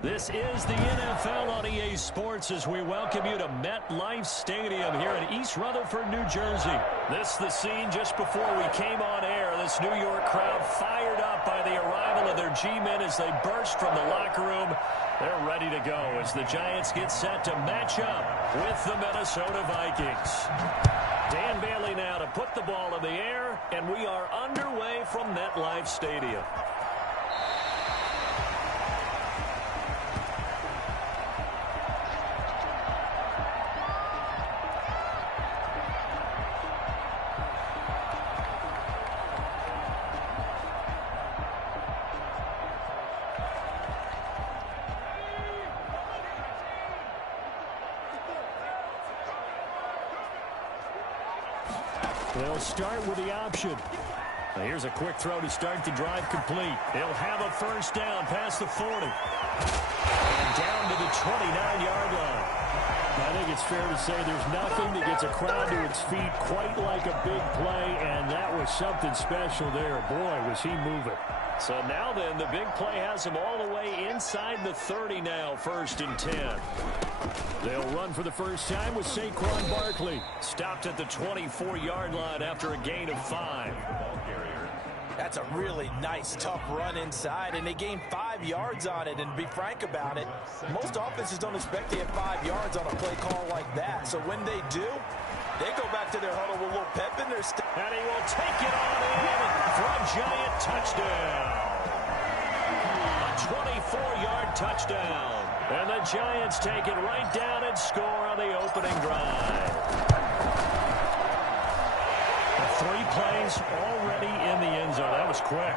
This is the NFL on EA Sports as we welcome you to MetLife Stadium here in East Rutherford, New Jersey. This is the scene just before we came on air. This New York crowd fired up by the arrival of their G-men as they burst from the locker room. They're ready to go as the Giants get set to match up with the Minnesota Vikings. Dan Bailey now to put the ball in the air, and we are underway from MetLife Stadium. They'll start with the option. Now here's a quick throw to start the drive complete. He'll have a first down past the 40. And down to the 29-yard line. I think it's fair to say there's nothing that gets a crowd to its feet quite like a big play, and that was something special there. Boy, was he moving. So now then, the big play has him all the way inside the 30 now, 1st and 10. They'll run for the first time with Saquon Barkley. Stopped at the 24-yard line after a gain of 5. That's a really nice, tough run inside, and they gained 5 yards on it. And to be frank about it, most offenses don't expect to get 5 yards on a play call like that. So when they do, they go back to their huddle with a little pep in their step. And he will take it on in for a Giant touchdown. A 24-yard touchdown. And the Giants take it right down and score on the opening drive. 3 plays already in the end zone. That was quick.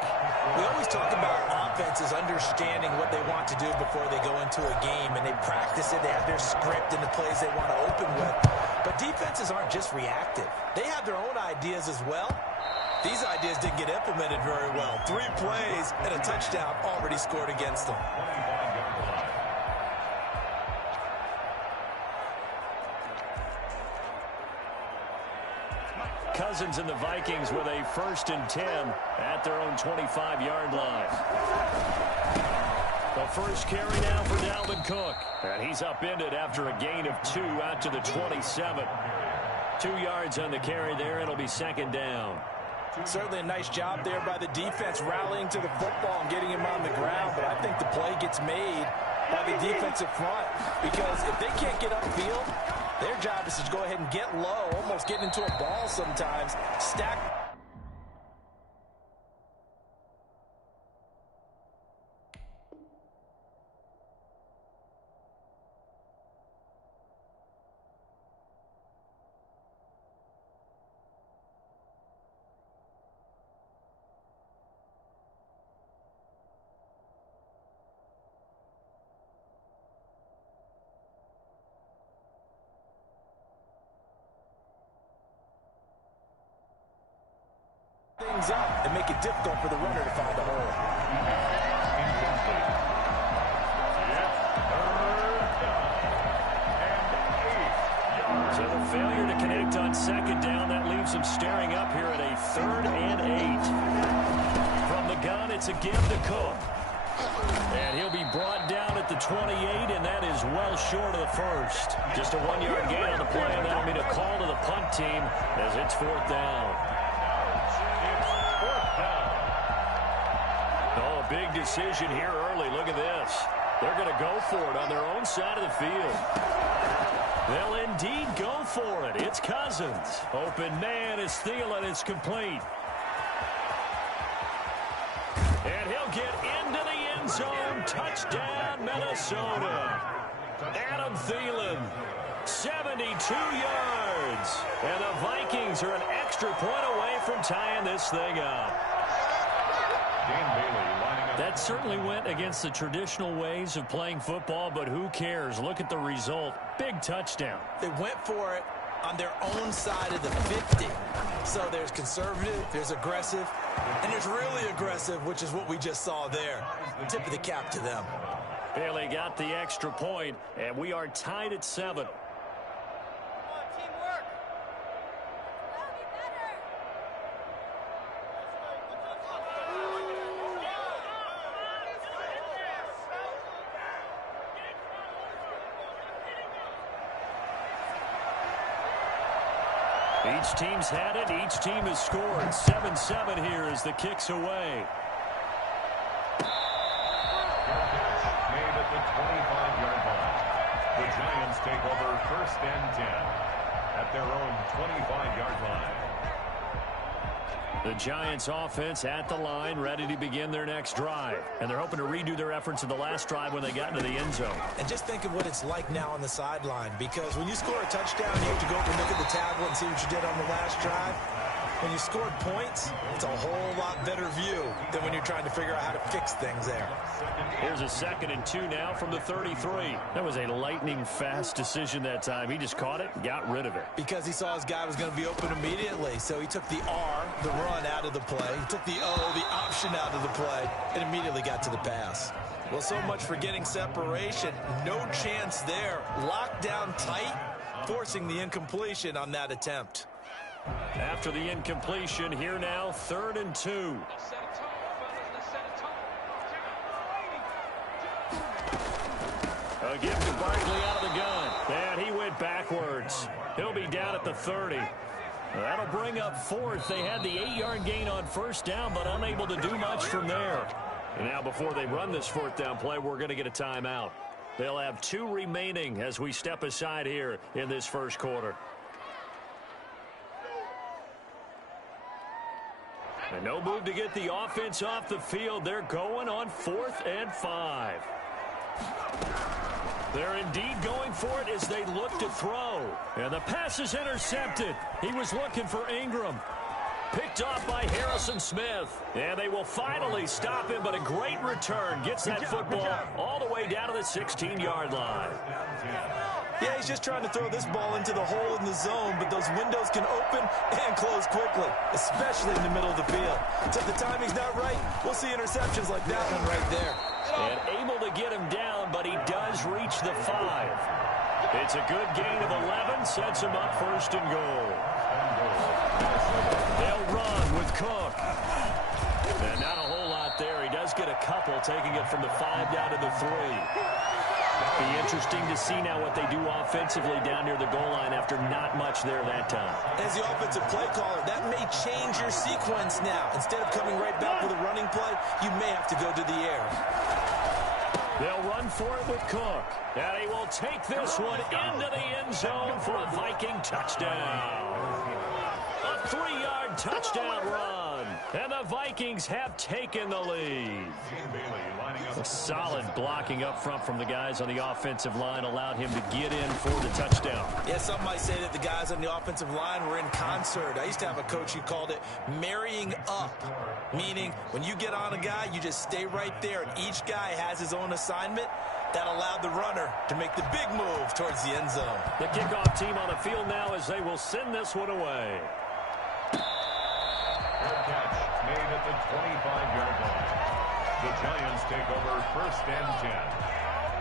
We always talk about offenses understanding what they want to do before they go into a game, and they practice it. They have their script and the plays they want to open with. But defenses aren't just reactive. They have their own ideas as well. These ideas didn't get implemented very well. 3 plays and a touchdown already scored against them. Cousins and the Vikings with a 1st and 10 at their own 25-yard line. The first carry now for Dalvin Cook. And he's upended after a gain of 2 out to the 27. 2 yards on the carry there. It'll be 2nd down. Certainly a nice job there by the defense rallying to the football and getting him on the ground. But I think the play gets made by the defensive front, because if they can't get upfield, their job is to go ahead and get low, almost get into a ball sometimes, stack. Things up and make it difficult for the runner to find a hole. So the failure to connect on 2nd down, that leaves him staring up here at a 3rd and 8. From the gun, it's a give to Cook. And he'll be brought down at the 28, and that is well short of the first. Just a 1-yard gain on the play, and that'll be a call to the punt team as it's 4th down. Oh, a big decision here early. Look at this. They're going to go for it on their own side of the field. They'll indeed go for it. It's Cousins. Open man is Thielen. It's complete. And he'll get into the end zone. Touchdown, Minnesota. Adam Thielen, 72 yards. And the Vikings are an extra point away from tying this thing up. That certainly went against the traditional ways of playing football, but who cares? Look at the result. Big touchdown. They went for it on their own side of the 50. So there's conservative, there's aggressive, and there's really aggressive, which is what we just saw there. Tip of the cap to them. Bailey got the extra point, and we are tied at 7. Each team's had it. Each team has scored. 7-7 here as the kick's away. Made at the 25-yard line. The Giants take over 1st and 10 at their own 25-yard line. The Giants offense at the line, ready to begin their next drive. And they're hoping to redo their efforts of the last drive when they got into the end zone. And just think of what it's like now on the sideline, because when you score a touchdown, you have to go up and look at the tablet and see what you did on the last drive. When you scored points, it's a whole lot better view than when you're trying to figure out how to fix things there. Here's a 2nd and 2 now from the 33. That was a lightning-fast decision that time. He just caught it and got rid of it. Because he saw his guy was going to be open immediately. So he took the R, the run, out of the play. He took the O, the option, out of the play, and immediately got to the pass. Well, so much for getting separation. No chance there. Locked down tight, forcing the incompletion on that attempt. After the incompletion, here now, 3rd and 2. A gift to Barkley out of the gun. And he went backwards. He'll be down at the 30. That'll bring up 4th. They had the 8-yard gain on 1st down, but unable to do much from there. And now before they run this 4th down play, we're going to get a timeout. They'll have 2 remaining as we step aside here in this first quarter. And no move to get the offense off the field. They're going on 4th and 5. They're indeed going for it as they look to throw. And the pass is intercepted. He was looking for Ingram. Picked off by Harrison Smith. And they will finally stop him, but a great return. Gets that football all the way down to the 16-yard line. Yeah, he's just trying to throw this ball into the hole in the zone, but those windows can open and close quickly, especially in the middle of the field. So if the timing's not right, we'll see interceptions like that one right there. And able to get him down, but he does reach the 5. It's a good gain of 11, sets him up 1st and goal. They'll run with Cook. And not a whole lot there. He does get a couple, taking it from the 5 down to the 3. Be interesting to see now what they do offensively down near the goal line after not much there that time. As the offensive play caller, that may change your sequence now. Instead of coming right back with a running play, you may have to go to the air. They'll run for it with Cook. And he will take this one into the end zone for a Viking touchdown. A 3-yard touchdown run. And the Vikings have taken the lead. A solid blocking up front from the guys on the offensive line allowed him to get in for the touchdown. Yeah, some might say that the guys on the offensive line were in concert. I used to have a coach who called it marrying up, meaning when you get on a guy, you just stay right there, and each guy has his own assignment. That allowed the runner to make the big move towards the end zone. The kickoff team on the field now as they will send this one away. Good catch made at the 25-yard line. The Giants take over 1st and 10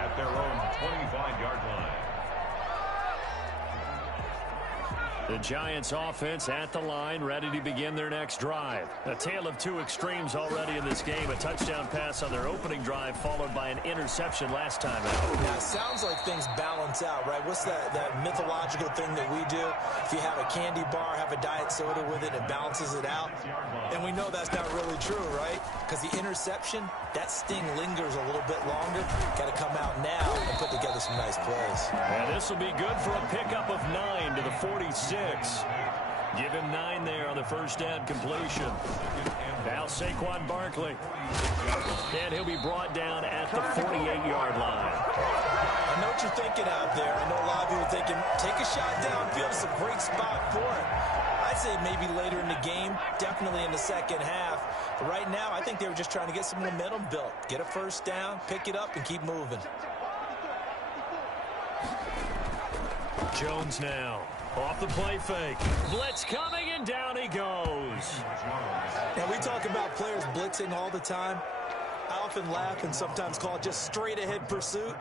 at their own 25-yard line. The Giants offense at the line, ready to begin their next drive. A tale of 2 extremes already in this game. A touchdown pass on their opening drive, followed by an interception last time out. Now, it sounds like things balance out, right? What's that mythological thing that we do? If you have a candy bar, have a diet soda with it, it balances it out. And we know that's not really true, right? Because the interception, that sting lingers a little bit longer. Got to come out now and put together some nice plays. And this will be good for a pickup of 9 to the 46. Give him 9 there on the first down completion. Now Saquon Barkley. And he'll be brought down at the 48-yard line. I know what you're thinking out there. I know a lot of you are thinking, take a shot downfield. It's a great spot for it. I'd say maybe later in the game, definitely in the second half. But right now, I think they were just trying to get some momentum built. Get a first down, pick it up, and keep moving. Jones now. Off the play fake. Blitz coming, and down he goes. Now, we talk about players blitzing all the time. I often laugh and sometimes call it just straight-ahead pursuit.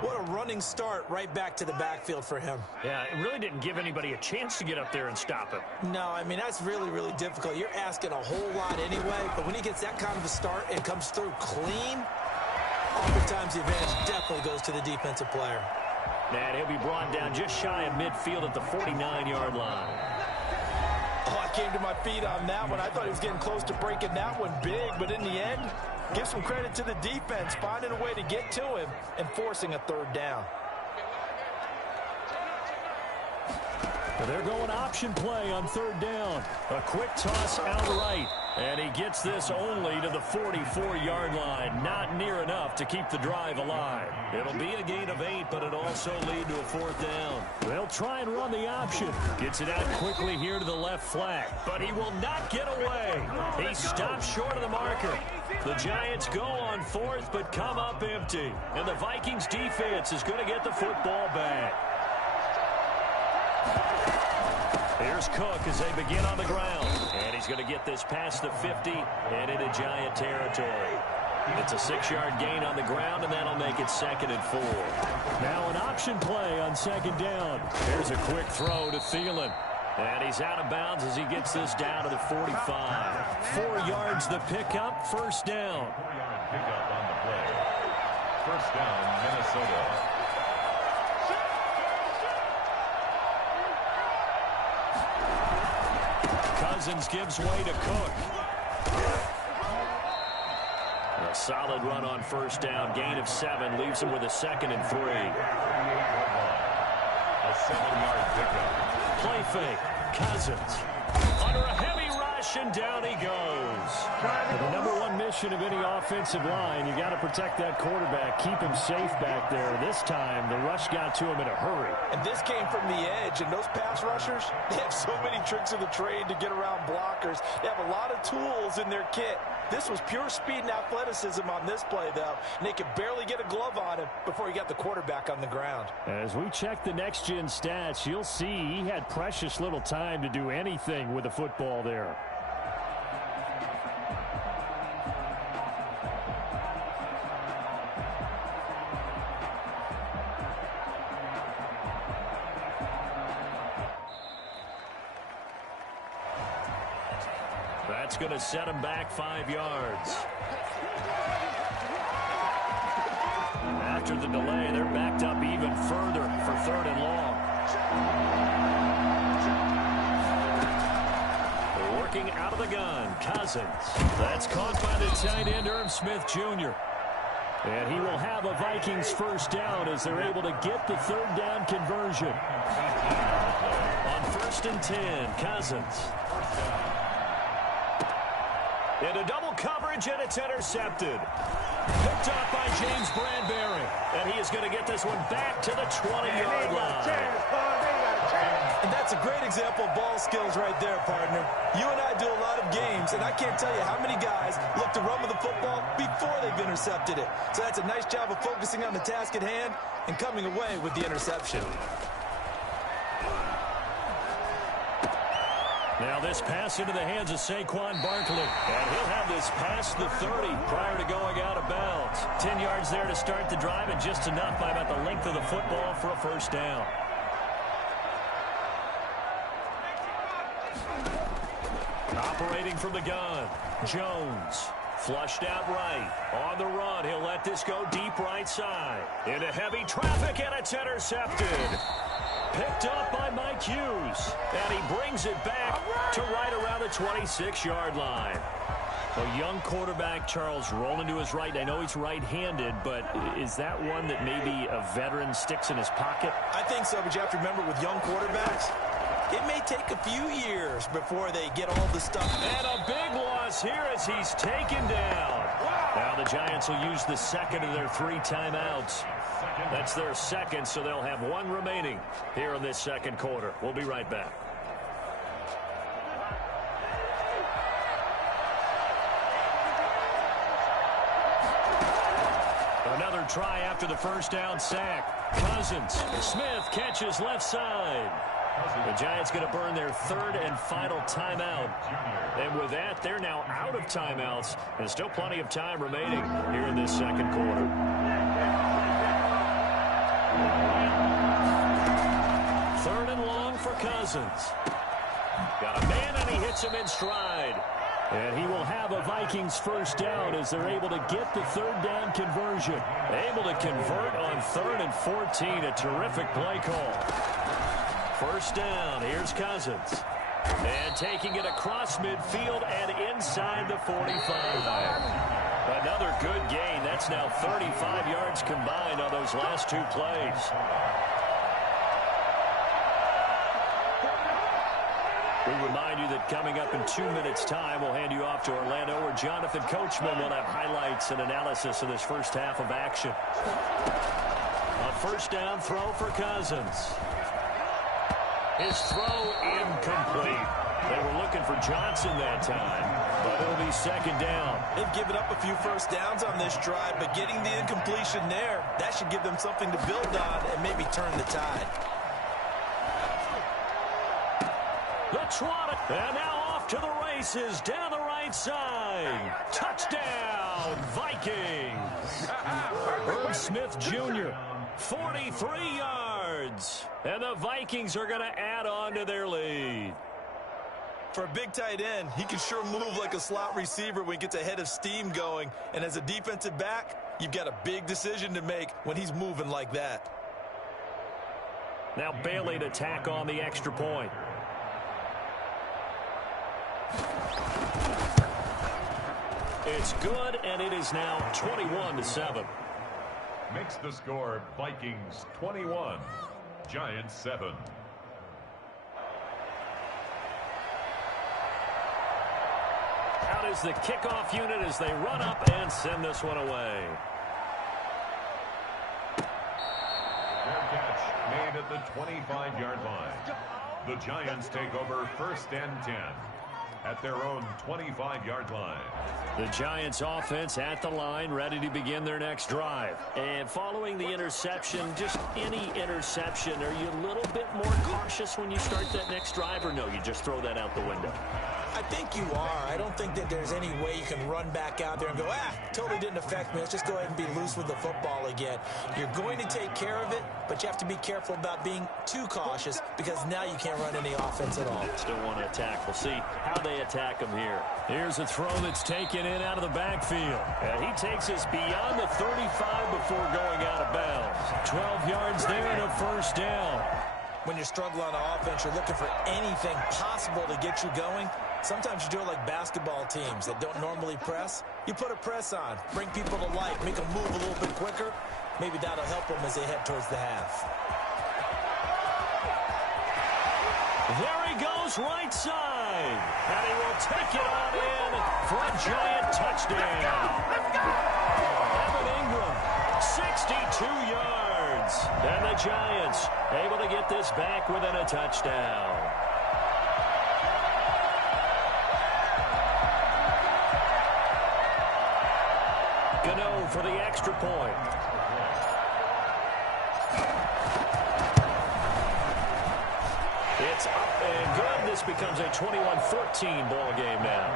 What a running start right back to the backfield for him. Yeah, it really didn't give anybody a chance to get up there and stop him. No, I mean, that's really, really difficult. You're asking a whole lot anyway, but when he gets that kind of a start and comes through clean, oftentimes the advantage definitely goes to the defensive player. And he'll be brought down just shy of midfield at the 49-yard line. Oh, I came to my feet on that one. I thought he was getting close to breaking that one big, but in the end, give some credit to the defense, finding a way to get to him and forcing a third down. They're going option play on third down. A quick toss out right. And he gets this only to the 44-yard line. Not near enough to keep the drive alive. It'll be a gain of 8, but it'll also lead to a fourth down. They'll try and run the option. Gets it out quickly here to the left flat. But he will not get away. He stops short of the marker. The Giants go on fourth, but come up empty. And the Vikings defense is going to get the football back. Here's Cook as they begin on the ground. And he's going to get this past the 50 and into Giant territory. It's a 6-yard gain on the ground, and that'll make it 2nd and 4. Now an option play on 2nd down. Here's a quick throw to Thielen. And he's out of bounds as he gets this down to the 45. 4 yards the pickup, first down. 4-yard pickup on the play. First down, Minnesota. Cousins gives way to Cook. A solid run on first down. Gain of 7 leaves him with a 2nd and 3. A 7-yard pickup. Play fake. Cousins under a heavy rush, and down he goes. The number one mission of any offensive line, you got to protect that quarterback, keep him safe back there. This time, the rush got to him in a hurry. And this came from the edge, and those pass rushers, they have so many tricks of the trade to get around blockers. They have a lot of tools in their kit. This was pure speed and athleticism on this play, though, and they could barely get a glove on him before he got the quarterback on the ground. As we check the next-gen stats, you'll see he had precious little time to do anything with the football there. That's going to set him back 5 yards. After the delay, they're backed up even further for 3rd and long. Working out of the gun, Cousins. That's caught by the tight end, Irv Smith Jr. And he will have a Vikings first down as they're able to get the 3rd down conversion. On 1st and 10, Cousins. Into double coverage, and it's intercepted. Picked up by James Bradbury. And he is going to get this one back to the 20-yard line. And that's a great example of ball skills right there, partner. You and I do a lot of games, and I can't tell you how many guys look to run with the football before they've intercepted it. So that's a nice job of focusing on the task at hand and coming away with the interception. Now this pass into the hands of Saquon Barkley. And he'll have this past the 30 prior to going out of bounds. 10 yards there to start the drive, and just enough by about the length of the football for a first down. Operating from the gun, Jones. Flushed out right. On the run, he'll let this go deep right side. Into heavy traffic, and it's intercepted. Picked up by Mike Hughes. And he brings it back to right around the 26-yard line. A young quarterback, Charles, rolling to his right. I know he's right-handed, but is that one that maybe a veteran sticks in his pocket? I think so, but you have to remember with young quarterbacks, it may take a few years before they get all the stuff. And a big loss here as he's taken down. Now the Giants will use the 2nd of their 3 timeouts. That's their 2nd, so they'll have 1 remaining here in this 2nd quarter. We'll be right back. Another try after the first down sack. Cousins. Smith catches left side. The Giants going to burn their 3rd and final timeout. And with that, they're now out of timeouts. And still plenty of time remaining here in this 2nd quarter. 3rd and long for Cousins. Got a man, and he hits him in stride. And he will have a Vikings first down as they're able to get the 3rd down conversion. Able to convert on 3rd and 14. A terrific play call. First down. Here's Cousins. And taking it across midfield and inside the 45. Another good gain. That's now 35 yards combined on those last two plays. We remind you that coming up in 2 minutes' time, we'll hand you off to Orlando, where Jonathan Coachman will have highlights and analysis of this first half of action. A first down throw for Cousins. His throw incomplete. They were looking for Johnson that time, but it'll be second down. They've given up a few first downs on this drive, but getting the incompletion there, that should give them something to build on and maybe turn the tide. The trot, and now off to the races down the right side. Touchdown, Vikings. Herb Smith Jr., 43 yards. And the Vikings are going to add on to their lead. For a big tight end, he can sure move like a slot receiver when he gets a head of steam going. And as a defensive back, you've got a big decision to make when he's moving like that. Now Bailey to tack on the extra point. It's good, and it is now 21-7. Makes the score Vikings 21, Giants 7. Out is the kickoff unit as they run up and send this one away. Their catch made at the 25-yard line. The Giants take over first and 10 at their own 25-yard line. The Giants offense at the line, ready to begin their next drive. And following the interception, just any interception, are you a little bit more cautious when you start that next drive, or no, you just throw that out the window? I think you are. I don't think that there's any way you can run back out there and go, totally didn't affect me. Let's just go ahead and be loose with the football again. You're going to take care of it, but you have to be careful about being too cautious because now you can't run any offense at all. Still want to attack. We'll see how they attack him here. Here's a throw that's taken in out of the backfield. And he takes us beyond the 35 before going out of bounds. 12 yards there and a first down. When you struggle on offense, you're looking for anything possible to get you going. Sometimes you do it like basketball teams that don't normally press. You put a press on, bring people to life, make them move a little bit quicker. Maybe that'll help them as they head towards the half. There he goes, right side. And he will take it on in for a Giant touchdown. Evan Ingram, 62 yards. And the Giants able to get this back within a touchdown. Gano for the extra point. It's up and good. This becomes a 21-14 ball game now.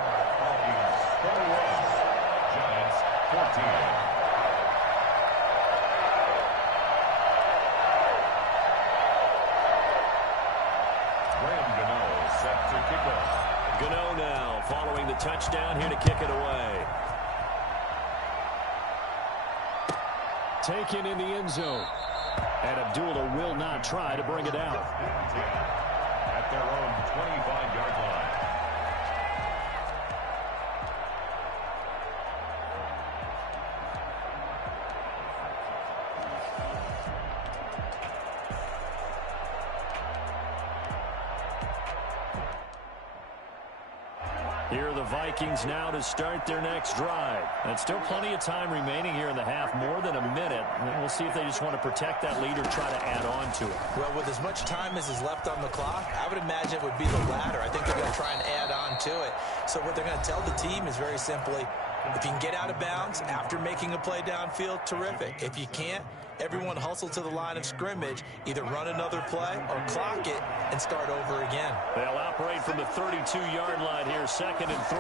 Giants 14. Gano set to kick off. Gano now following the touchdown here to kick it away. Taken in the end zone. And Abdullah will not try to bring it out. At their own 25-yard line. Here are the Vikings now to start their next drive. And still plenty of time remaining here in the half, more than a minute. And we'll see if they just want to protect that lead or try to add on to it. Well, with as much time as is left on the clock, I would imagine it would be the latter. I think they're going to try and add on to it. So what they're going to tell the team is very simply, if you can get out of bounds after making a play downfield, terrific. If you can't, everyone hustle to the line of scrimmage, either run another play or clock it and start over again. They'll operate from the 32-yard line here, 2nd and 3.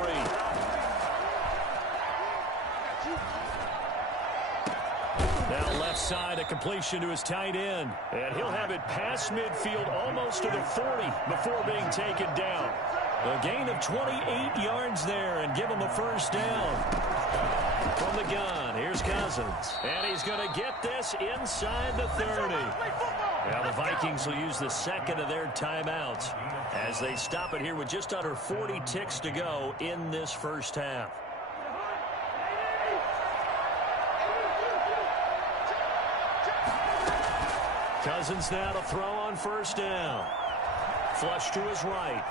Now left side, a completion to his tight end. And he'll have it past midfield almost to the 40 before being taken down. A gain of 28 yards there and give him a first down. From the gun, here's Cousins. And he's going to get this inside the 30. Well, the Vikings will use the second of their timeouts as they stop it here with just under 40 ticks to go in this first half. Cousins now to throw on first down. Flush to his right.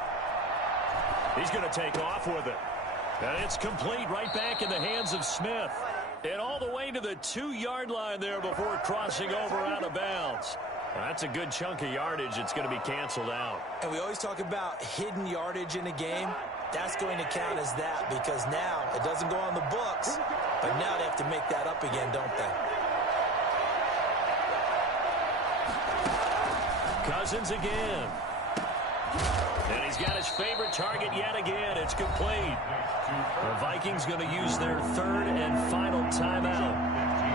He's going to take off with it. And it's complete right back in the hands of Smith. And all the way to the 2-yard line there before crossing over out of bounds. That's a good chunk of yardage. It's going to be canceled out. And we always talk about hidden yardage in a game. That's going to count as that because now it doesn't go on the books, but now they have to make that up again, don't they? Cousins again. And he's got his favorite target yet again. It's complete. The Vikings going to use their third and final timeout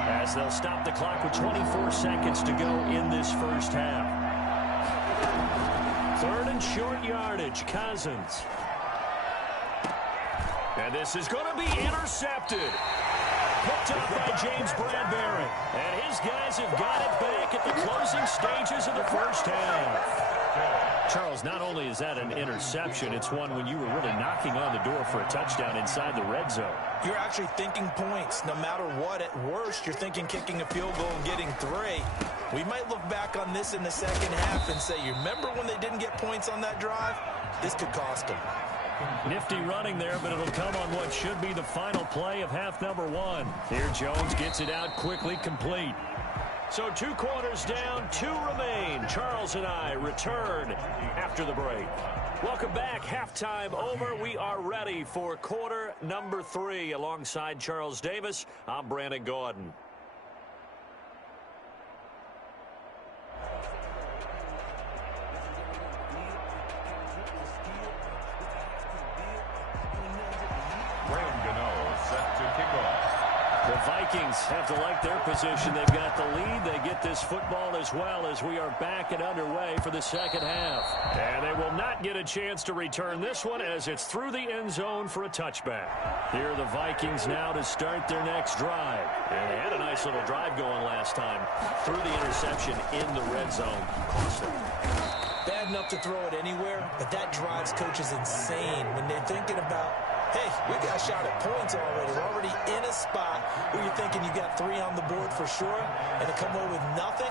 as they'll stop the clock with 24 seconds to go in this first half. Third and short yardage, Cousins. And this is going to be intercepted. Picked up by James Bradbury. And his guys have got it back at the closing stages of the first half. Charles, not only is that an interception, it's one when you were really knocking on the door for a touchdown inside the red zone. You're actually thinking points. No matter what, at worst, you're thinking kicking a field goal and getting 3. We might look back on this in the second half and say, you remember when they didn't get points on that drive? This could cost them. Nifty running there, but it'll come on what should be the final play of half number 1. Here Jones gets it out quickly, complete. So 2 quarters down, 2 remain. Charles and I return after the break. Welcome back. Halftime over. We are ready for quarter number 3. Alongside Charles Davis, I'm Brandon Gordon. The Vikings have to like their position. They've got the lead. They get this football as well as we are back and underway for the second half. And they will not get a chance to return this one as it's through the end zone for a touchback. Here are the Vikings now to start their next drive. And they had a nice little drive going last time. Through the interception in the red zone. Cost them. Bad enough to throw it anywhere, but that drives coaches insane when they're thinking about, hey, we got a shot at points already. We're already in a spot where you're thinking you got 3 on the board for sure, and to come away with nothing,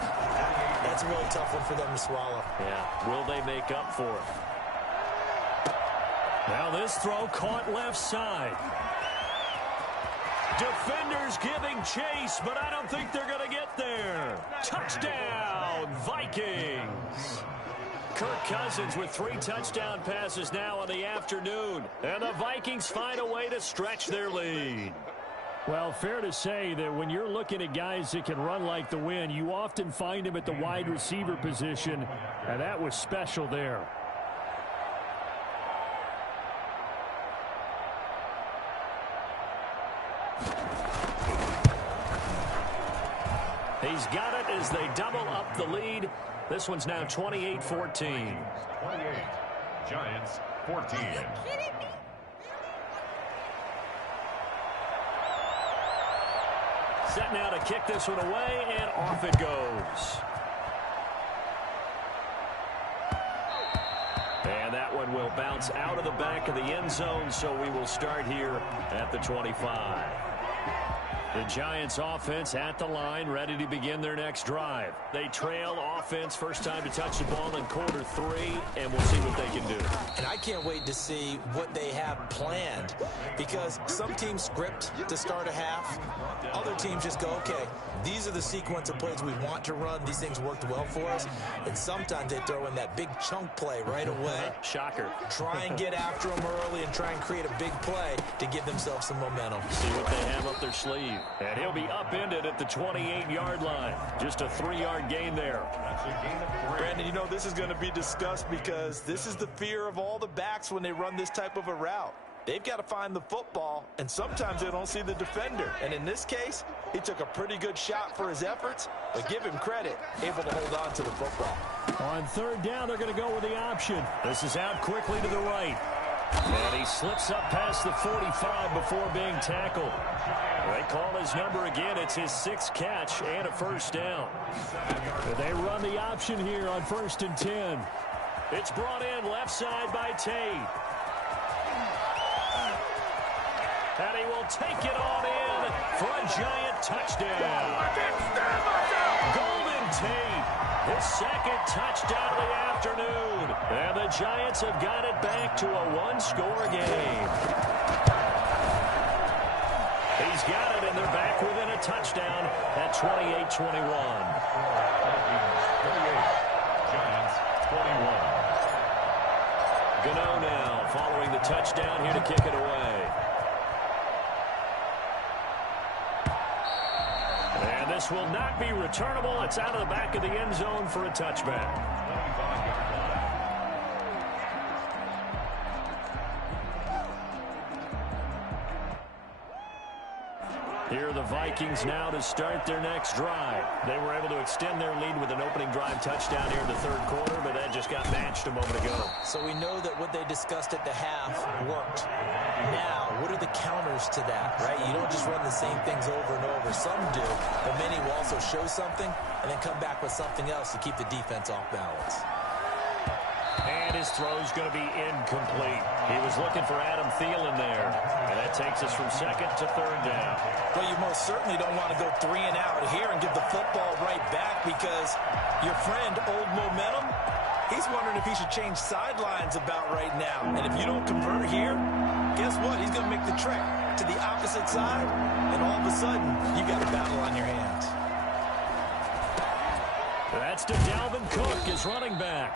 that's a really tough one for them to swallow. Yeah, will they make up for it? Now this throw caught left side. Defenders giving chase, but I don't think they're going to get there. Touchdown, Vikings. Kirk Cousins with 3 touchdown passes now on the afternoon. And the Vikings find a way to stretch their lead. Well, fair to say that when you're looking at guys that can run like the wind, you often find them at the wide receiver position, and that was special there. He's got it as they double up the lead. This one's now 28-14. 28. Giants 14. Set now to kick this one away, and off it goes. And that one will bounce out of the back of the end zone, so we will start here at the 25. The Giants offense at the line, ready to begin their next drive. They trail offense, first time to touch the ball in quarter 3, and we'll see what they can do. And I can't wait to see what they have planned, because some teams script to start a half. Other teams just go, okay, these are the sequence of plays we want to run. These things worked well for us. And sometimes they throw in that big chunk play right away. Shocker. Try and get after them early and try and create a big play to give themselves some momentum. See what they have up their sleeve. And he'll be upended at the 28-yard line. Just a 3-yard gain there. Brandon, you know, this is going to be discussed because this is the fear of all the backs when they run this type of a route. They've got to find the football, and sometimes they don't see the defender. And in this case, he took a pretty good shot for his efforts, but give him credit, able to hold on to the football. On third down, they're going to go with the option. This is out quickly to the right. And he slips up past the 45 before being tackled. They call his number again. It's his 6th catch and a first down. They run the option here on 1st and 10. It's brought in left side by Tate. And he will take it on in for a Giant touchdown. Golden Tate, his 2nd touchdown of the afternoon. And the Giants have got it back to a one-score game. He's got it, and they're back within a touchdown at 28-21. Giants 21. Gano now following the touchdown here to kick it away. And this will not be returnable. It's out of the back of the end zone for a touchback. Here are the Vikings now to start their next drive. They were able to extend their lead with an opening drive touchdown here in the 3rd quarter, but that just got matched a moment ago. So we know that what they discussed at the half worked. Now, what are the counters to that, right? You don't just run the same things over and over. Some do, but many will also show something and then come back with something else to keep the defense off balance. And his throw's going to be incomplete. He was looking for Adam Thielen there. And that takes us from 2nd to 3rd down. Well, you most certainly don't want to go 3 and out here and give the football right back because your friend, Old Momentum, he's wondering if he should change sidelines about right now. And if you don't convert here, guess what? He's going to make the trek to the opposite side, and all of a sudden, you got a battle on your hands. That's to Dalvin Cook, his running back.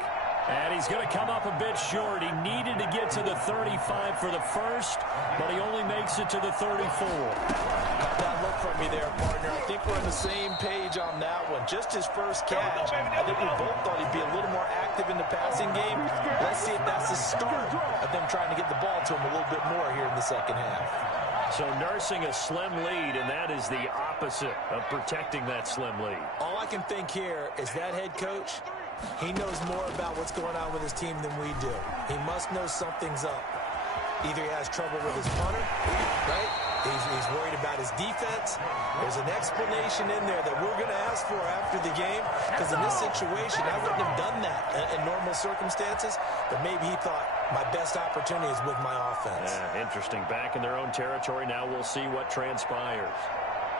And he's going to come up a bit short. He needed to get to the 35 for the first, but he only makes it to the 34. That look from me there, partner. I think we're on the same page on that one. Just his first catch. I think we both thought he'd be a little more active in the passing game. Let's see if that's the start of them trying to get the ball to him a little bit more here in the 2nd half. So nursing a slim lead, and that is the opposite of protecting that slim lead. All I can think here is that head coach, he knows more about what's going on with his team than we do. He must know something's up. Either he has trouble with his punter, right? He's worried about his defense. There's an explanation in there that we're going to ask for after the game, because in this situation, I wouldn't have done that in normal circumstances, but maybe he thought my best opportunity is with my offense. Yeah, interesting. Back in their own territory. Now we'll see what transpires.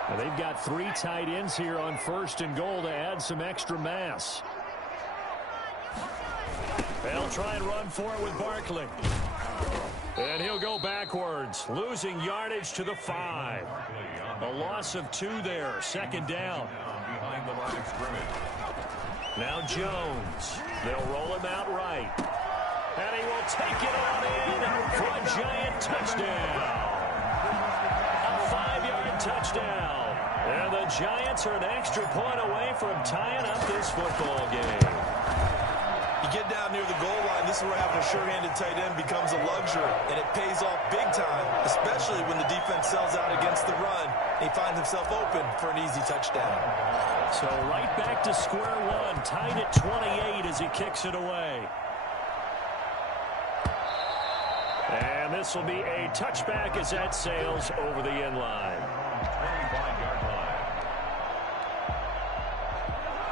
Now they've got 3 tight ends here on 1st and goal to add some extra mass. They'll try and run for it with Barkley. And he'll go backwards, losing yardage to the 5. A loss of 2 there, 2nd down. Behind the line of scrimmage. Now Jones. They'll roll him out right. And he will take it on in for a Giant touchdown. A 5-yard touchdown. And the Giants are an extra point away from tying up this football game. You get down near the goal line, this is where having a sure-handed tight end becomes a luxury, and it pays off big time, especially when the defense sells out against the run. He finds himself open for an easy touchdown. So right back to square one, tied at 28 as he kicks it away. And this will be a touchback as that sails over the end line. 25-yard line.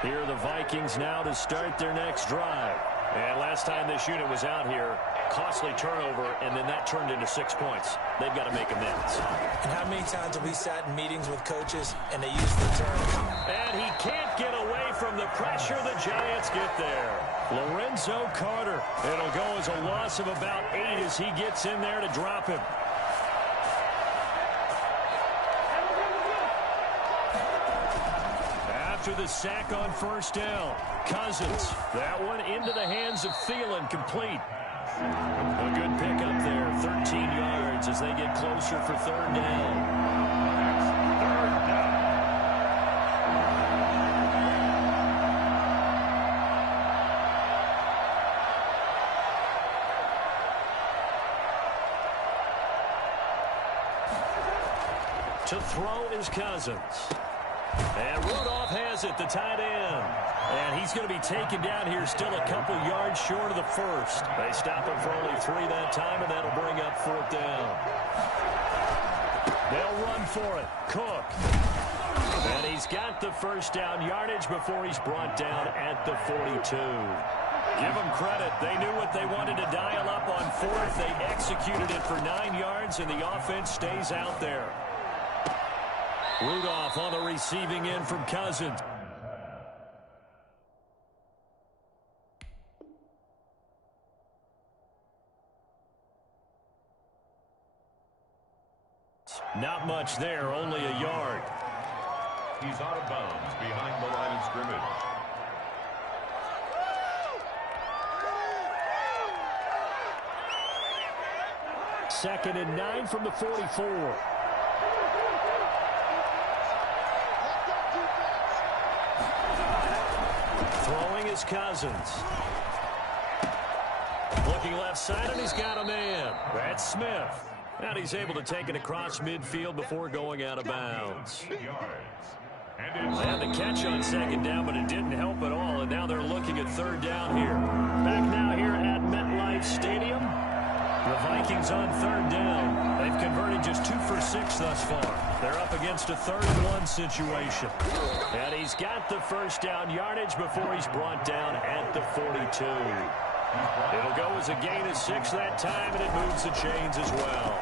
Here are the Vikings now to start their next drive. And last time this unit was out here, costly turnover, and then that turned into 6 points. They've got to make amends. And how many times have we sat in meetings with coaches and they use the term? And he can't get away from the pressure. The Giants get there. Lorenzo Carter. It'll go as a loss of about 8 as he gets in there to drop him. After the sack on 1st down, Cousins. That one into the hands of Thielen, complete. A good pickup there, 13 yards as they get closer for 3rd down. To throw is Cousins. And Rudolph has it, the tight end. And he's going to be taken down here, still a couple yards short of the first. They stop him for only 3 that time, and that'll bring up 4th down. They'll run for it. Cook. And he's got the first down yardage before he's brought down at the 42. Give them credit. They knew what they wanted to dial up on 4th. They executed it for 9 yards, and the offense stays out there. Rudolph on the receiving end from Cousins. Not much there, only a yard. He's out of bounds behind the line of scrimmage. Second and 9 from the 44. Throwing is Cousins. Looking left side, and he's got a man. That's Smith. And he's able to take it across midfield before going out of bounds. They had the catch on 2nd down, but it didn't help at all, and now they're looking at 3rd down here. Back now here at MetLife Stadium. The Vikings on 3rd down. They've converted just 2 for 6 thus far. They're up against a 3rd and 1 situation. And he's got the first down yardage before he's brought down at the 42. It'll go as a gain of 6 that time, and it moves the chains as well.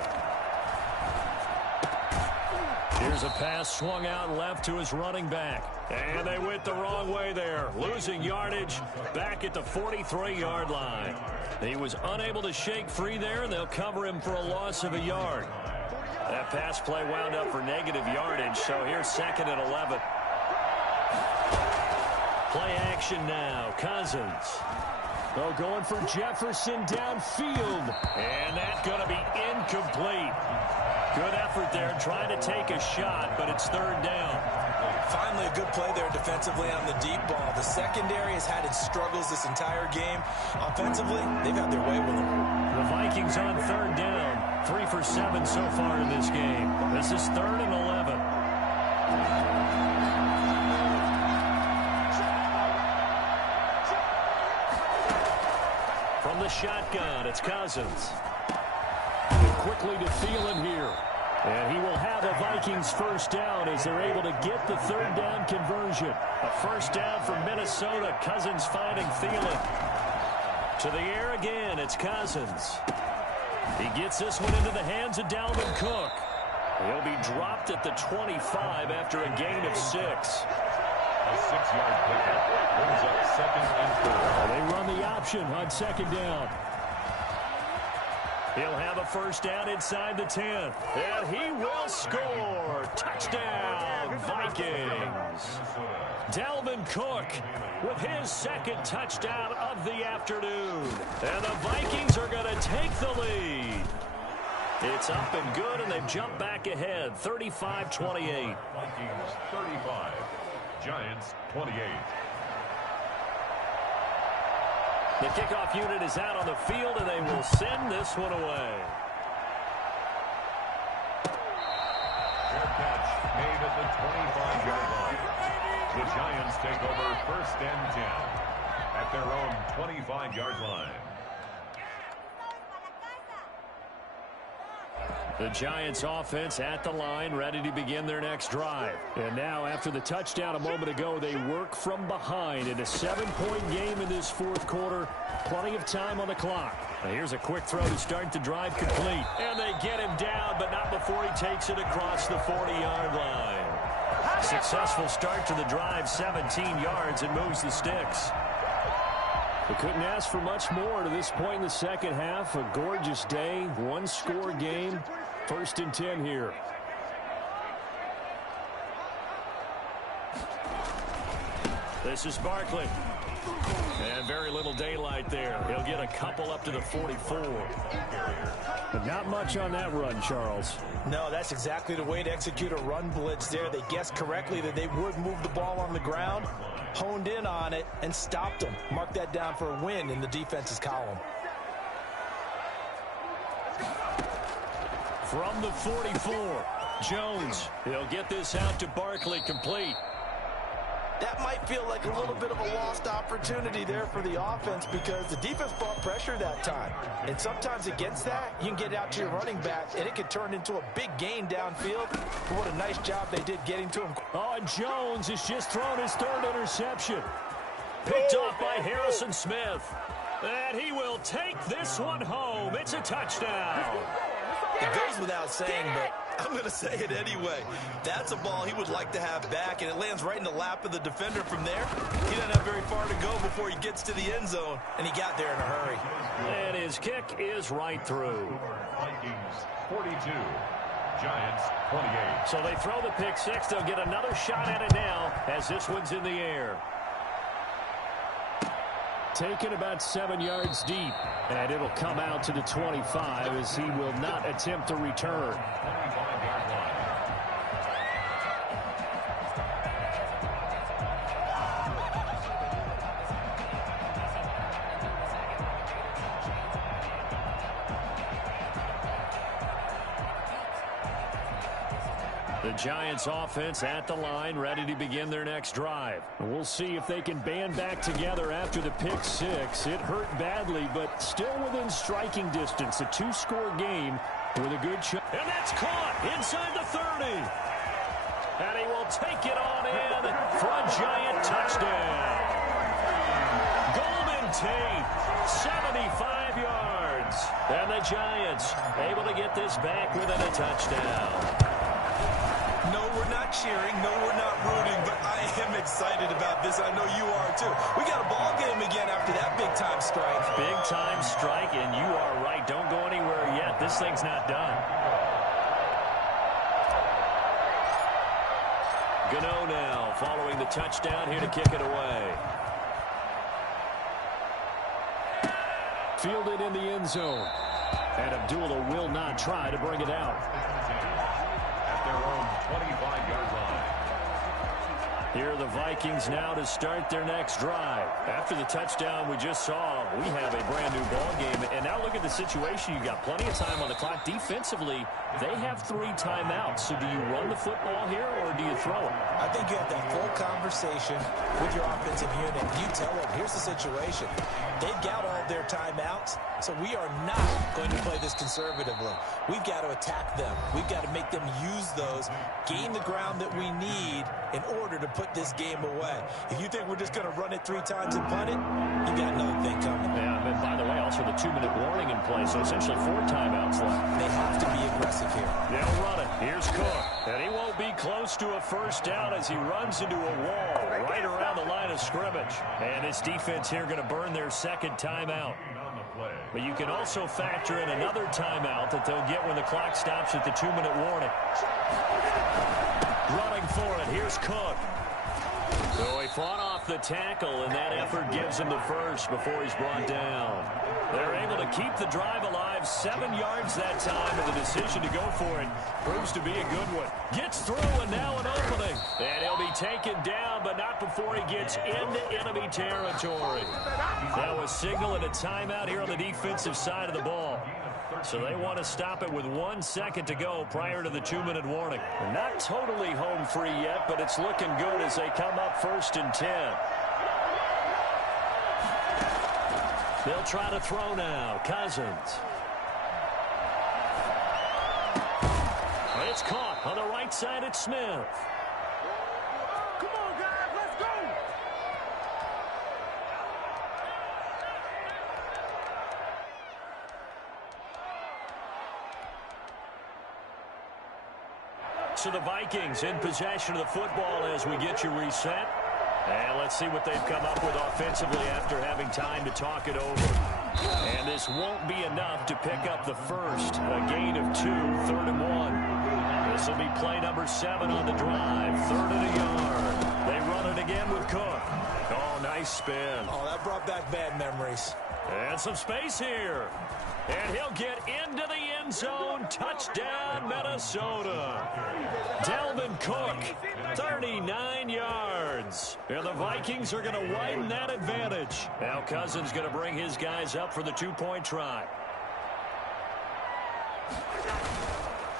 Here's a pass swung out left to his running back. And they went the wrong way there, losing yardage back at the 43-yard line. He was unable to shake free there, and they'll cover him for a loss of a yard. That pass play wound up for negative yardage, so here's 2nd and 11. Play action now, Cousins. Oh, going for Jefferson downfield. And that's going to be incomplete. Good effort there, trying to take a shot, but it's 3rd down. Finally, a good play there defensively on the deep ball. The secondary has had its struggles this entire game. Offensively, they've had their way with them. The Vikings on 3rd down. 3 for 7 so far in this game. This is 3rd and 11. From the shotgun, it's Cousins. Quickly to Thielen here. And he will have a Vikings first down as they're able to get the 3rd down conversion. A first down for Minnesota. Cousins finding Thielen. To the air again, it's Cousins. He gets this one into the hands of Dalvin Cook. He'll be dropped at the 25 after a gain of 6. A 6-yard pickup brings up 2nd and 4. They run the option on 2nd down. He'll have a first down inside the 10. And he will score. Touchdown, Vikings. Dalvin Cook with his 2nd touchdown of the afternoon. And the Vikings are going to take the lead. It's up and good, and they've jumped back ahead, 35-28. Vikings 35, Giants 28. The kickoff unit is out on the field, and they will send this one away. Fair catch made at the 25-yard line. The Giants take over 1st and 10 at their own 25-yard line. The Giants offense at the line, ready to begin their next drive. And now, after the touchdown a moment ago, they work from behind in a 7-point game in this 4th quarter. Plenty of time on the clock. Now here's a quick throw to start the drive complete. And they get him down, but not before he takes it across the 40-yard line. Successful start to the drive, 17 yards, and moves the sticks. They couldn't ask for much more to this point in the second half. A gorgeous day, 1-score game. 1st and 10 here. This is Barkley. And very little daylight there. He'll get a couple up to the 44. But not much on that run, Charles. No, that's exactly the way to execute a run blitz there. They guessed correctly that they would move the ball on the ground, honed in on it, and stopped them. Mark that down for a win in the defense's column. From the 44, Jones. He'll get this out to Barkley, complete. that might feel like a little bit of a lost opportunity there for the offense because the defense brought pressure that time. And sometimes against that, you can get out to your running back, and it can turn into a big gain downfield. But what a nice job they did getting to him. Oh, and Jones has just thrown his third interception. Picked off by Harrison Smith. And he will take this one home. It's a touchdown. It goes without saying, but I'm going to say it anyway. That's a ball he would like to have back, and it lands right in the lap of the defender from there. He doesn't have very far to go before he gets to the end zone, and he got there in a hurry. And his kick is right through. Vikings 42, Giants 28. So they throw the pick six. They'll get another shot at it now as this one's in the air. Taken about 7 yards deep, and it'll come out to the 25 as he will not attempt to return. 25-yard line. The Giants offense at the line, ready to begin their next drive. We'll see if they can band back together after the pick six. It hurt badly, but still within striking distance. A two-score game with a good shot. And that's caught inside the 30. And he will take it on in for a Giant touchdown. Golden Tate, 75 yards. And the Giants able to get this back within a touchdown. No, we're not cheering. No, we're not rooting, but I am excited about this. I know you are, too. We got a ball game again after that big-time strike. Big-time strike, and you are right. Don't go anywhere yet. This thing's not done. Gano now following the touchdown here to kick it away. Fielded in the end zone. And Abdullah will not try to bring it out. At their own 25-yard line. Here are the Vikings now to start their next drive. After the touchdown we just saw, we have a brand new ball game. And now look at the situation. You got plenty of time on the clock. Defensively, they have 3 timeouts. So do you run the football here or do you throw it? I think you have that full conversation with your offensive unit. You tell them, here's the situation. They've got all their timeouts, so we are not going to play this conservatively. We've got to attack them. We've got to make them use those, gain the ground that we need in order to put this game away. If you think we're just going to run it 3 times and punt it, you got another thing coming. Yeah, and by the way, also the 2-minute warning in play, so essentially 4 timeouts left. They have to be aggressive here. They'll run it. Here's Cook. And he won't be close to a first down as he runs into a wall right around the line of scrimmage. And his defense here going to burn their second timeout. But you can also factor in another timeout that they'll get when the clock stops at the 2-minute warning. Running for it. Here's Cook. So he fought off the tackle, and that effort gives him the first before he's brought down. They're able to keep the drive alive, 7 yards that time, and the decision to go for it proves to be a good one. Gets through, and now an opening. And he'll be taken down, but not before he gets into enemy territory. Now a signal and a timeout here on the defensive side of the ball. So they want to stop it with 1 second to go prior to the 2-minute warning. They're not totally home free yet, but it's looking good as they come up 1st and 10. They'll try to throw now. Cousins. It's caught on the right side at Smith. Come on, guys, let's go. So the Vikings in possession of the football as we get you reset. And let's see what they've come up with offensively after having time to talk it over. And this won't be enough to pick up the first. A gain of 2, 3rd and 1. This will be play number 7 on the drive. 3rd and a yard. They run it again with Cook. Oh, nice spin. Oh, that brought back bad memories. And some space here. And he'll get into the end zone. Touchdown, Minnesota. Dalvin Cook, 39 yards. And the Vikings are going to widen that advantage. Now Cousins going to bring his guys up for the 2-point try.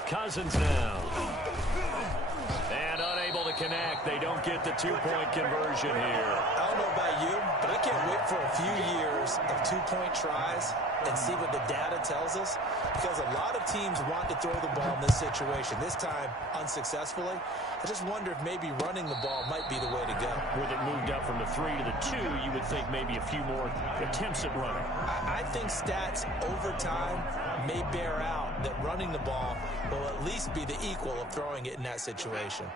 Cousins now. And unable to connect. They don't get the two-point conversion here. I don't know about you, but I can't wait for a few years of two-point tries and see what the data tells us, because a lot of teams want to throw the ball in this situation, this time unsuccessfully. I just wonder if maybe running the ball might be the way to go. With it moved up from the 3 to the 2, you would think maybe a few more attempts at running. I think stats over time may bear out that running the ball will at least be the equal of throwing it in that situation.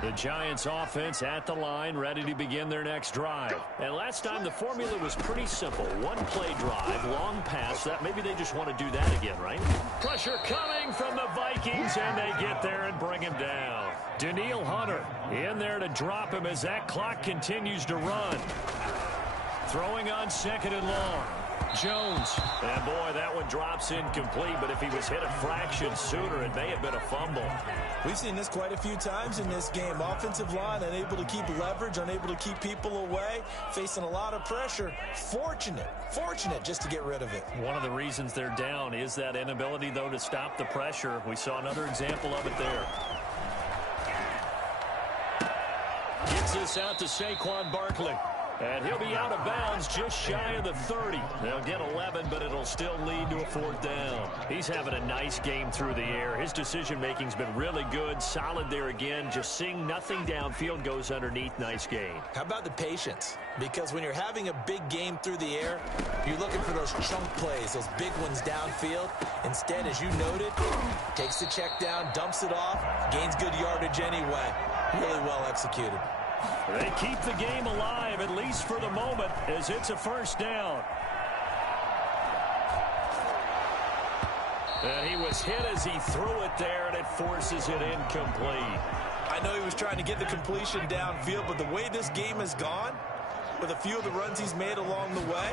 The Giants offense at the line, ready to begin their next drive. And last time the formula was pretty simple. One play drive, long pass. That maybe they just want to do that again, right? Pressure coming from the Vikings, and they get there and bring him down. Danielle Hunter in there to drop him as that clock continues to run. Throwing on 2nd and long. Jones. And boy, that one drops incomplete, but if he was hit a fraction sooner, it may have been a fumble. We've seen this quite a few times in this game. Offensive line unable to keep leverage, unable to keep people away, facing a lot of pressure. Fortunate just to get rid of it. One of the reasons they're down is that inability, though, to stop the pressure. We saw another example of it there. Gets this out to Saquon Barkley. And he'll be out of bounds just shy of the 30. They'll get 11, but it'll still lead to a 4th down. He's having a nice game through the air. His decision-making's been really good, solid there again. Just seeing nothing downfield goes underneath. Nice game. How about the patience? Because when you're having a big game through the air, you're looking for those chunk plays, those big ones downfield. Instead, as you noted, takes the check down, dumps it off, gains good yardage anyway. Really well executed. They keep the game alive, at least for the moment, as it's a 1st down. And he was hit as he threw it there, and it forces it incomplete. I know he was trying to get the completion downfield, but the way this game has gone, with a few of the runs he's made along the way,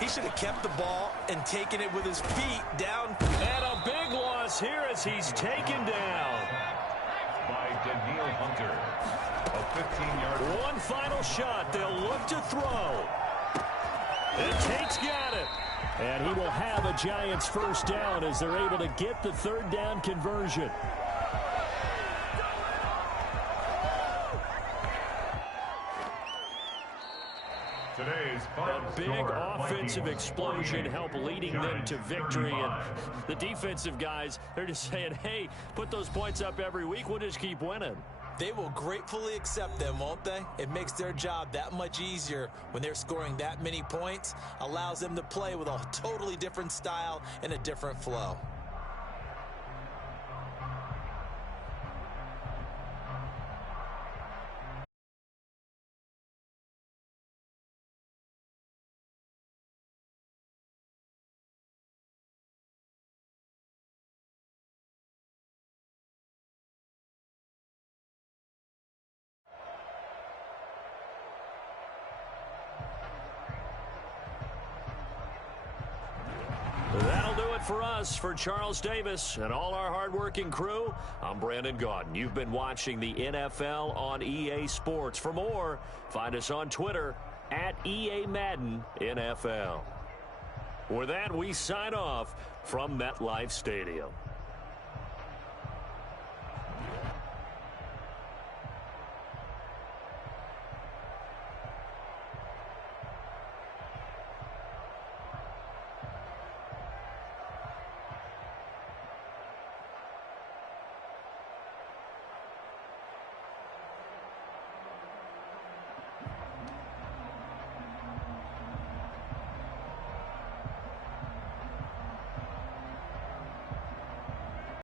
he should have kept the ball and taken it with his feet down. And a big loss here as he's taken down. By Danielle Hunter. A 15-yard. One final shot. They'll look to throw. And Tate's got it. And he will have a Giants 1st down as they're able to get the 3rd down conversion. Today's A big offensive explosion helped leading them to victory. And the defensive guys, they're just saying, hey, put those points up every week. We'll just keep winning. They will gratefully accept them, won't they? It makes their job that much easier when they're scoring that many points. Allows them to play with a totally different style and a different flow. That'll do it for us. For Charles Davis and all our hardworking crew, I'm Brandon Gaudin. You've been watching the NFL on EA Sports. For more, find us on Twitter at EA Madden NFL. With that, we sign off from MetLife Stadium.